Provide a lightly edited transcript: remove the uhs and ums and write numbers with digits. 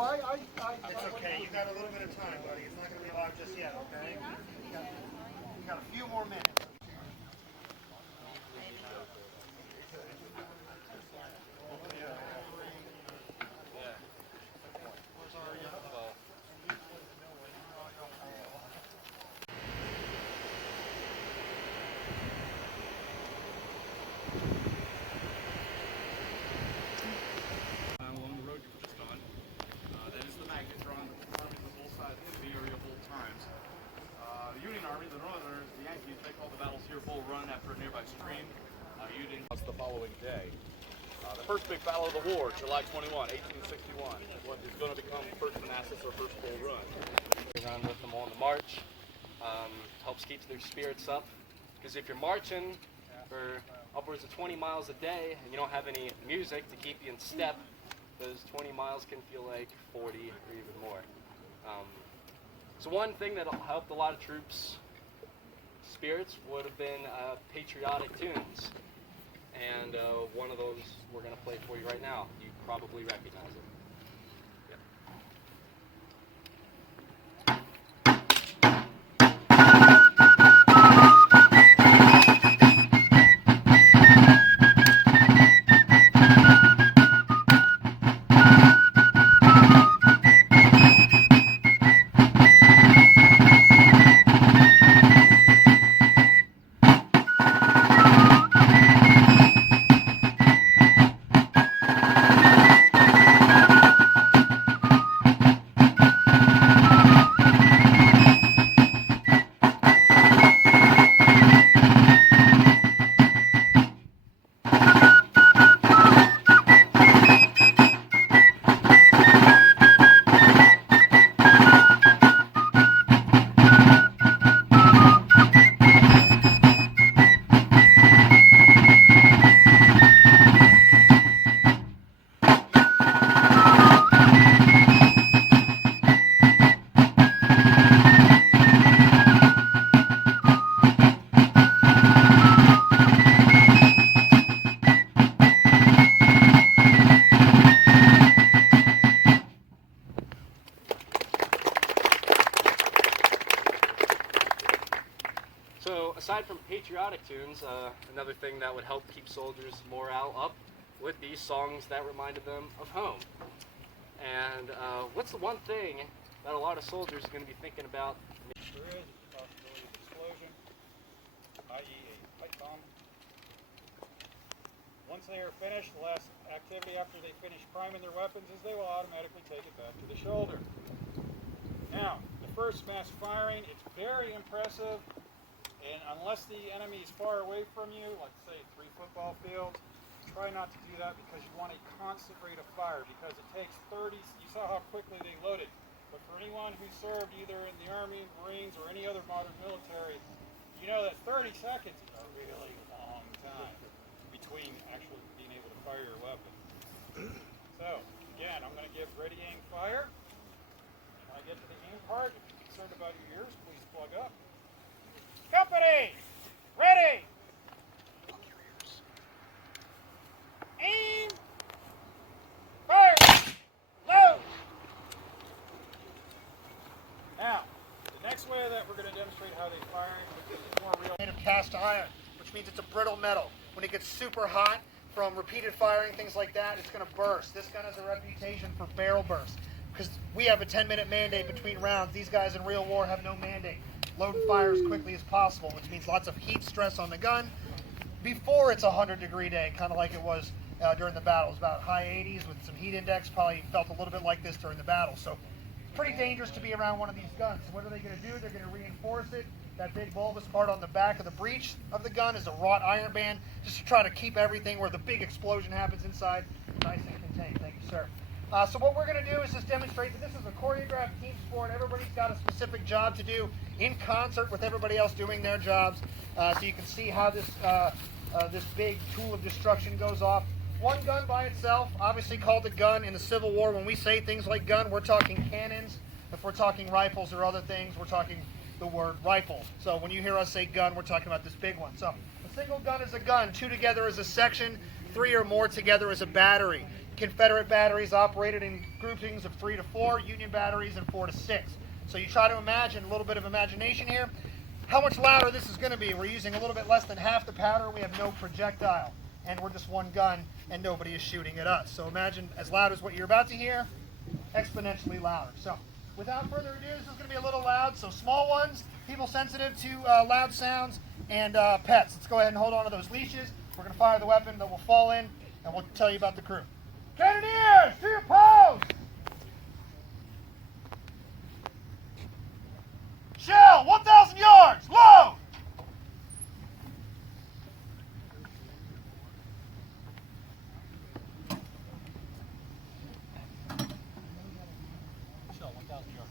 It's okay. You got a little bit of time, buddy. It's not going to be live just yet, okay? You got a few more minutes. Along the road you've just gone. That is the magnetron, the army of the bull side in the area of old times. The Union Army, the Northerners, the Yankees, they call the battles here Bull Run after a nearby stream. Union was the following day. The first big battle of the war, July 21, 1861, what is going to become First Manasas or First Bull Run. Around with them on the march, helps keep their spirits up. Because if you're marching for upwards of 20 miles a day and you don't have any music to keep you in step, those 20 miles can feel like 40 or even more. So one thing that helped a lot of troops' spirits would have been patriotic tunes. And one of those we're going to play for you right now. You probably recognize it. So aside from patriotic tunes, another thing that would help keep soldiers' morale up would be songs that reminded them of home. And what's the one thing that a lot of soldiers are going to be thinking about? There is a possibility of explosion, i.e. a pipe bomb. Once they are finished, the last activity after they finish priming their weapons is they will automatically take it back to the shoulder. Now, the first mass firing, it's very impressive, and unless the enemy is far away from you, like say 3 football fields, try not to do that because you want a constant rate of fire because it takes 30, you saw how quickly they loaded. But for anyone who served either in the Army, Marines, or any other modern military, you know that 30 seconds is a really long time between actually being able to fire your weapon. So, again, I'm going to give ready, aim, fire. When I get to the aim part, if you're concerned about your ears, please plug up. Company! Ready! Aim! Fire! Load! Now, the next way that we're going to demonstrate how they fire is more real. Made of cast iron, which means it's a brittle metal. When it gets super hot from repeated firing, things like that, it's going to burst. This gun has a reputation for barrel burst because we have a 10-minute mandate between rounds. These guys in real war have no mandate. Load and fire as quickly as possible, which means lots of heat stress on the gun before it's a 100-degree day, kind of like it was during the battle. It was about high 80s with some heat index, probably felt a little bit like this during the battle. So pretty dangerous to be around one of these guns. So what are they going to do? They're going to reinforce it. That big bulbous part on the back of the breech of the gun is a wrought iron band, just to try to keep everything where the big explosion happens inside nice and contained. Thank you, sir. So what we're going to do is just demonstrate that this is a choreographed team sport. Everybody's got a specific job to do in concert with everybody else doing their jobs. So you can see how this this big tool of destruction goes off. One gun by itself, obviously called a gun in the Civil War. When we say things like gun, we're talking cannons. If we're talking rifles or other things, we're talking the word rifle. So when you hear us say gun, we're talking about this big one. So a single gun is a gun, 2 together is a section, 3 or more together is a battery. Confederate batteries operated in groupings of 3 to 4, Union batteries in 4 to 6. So you try to imagine, a little bit of imagination here, how much louder this is going to be. We're using a little bit less than half the powder. We have no projectile, and we're just one gun, and nobody is shooting at us. So imagine as loud as what you're about to hear, exponentially louder. So without further ado, this is going to be a little loud. So small ones, people sensitive to loud sounds, and pets. Let's go ahead and hold on to those leashes. We're going to fire the weapon that will fall in, and we'll tell you about the crew. Cannoneers, to your post! Shell, 1,000 yards, load! Shell, 1,000 yards.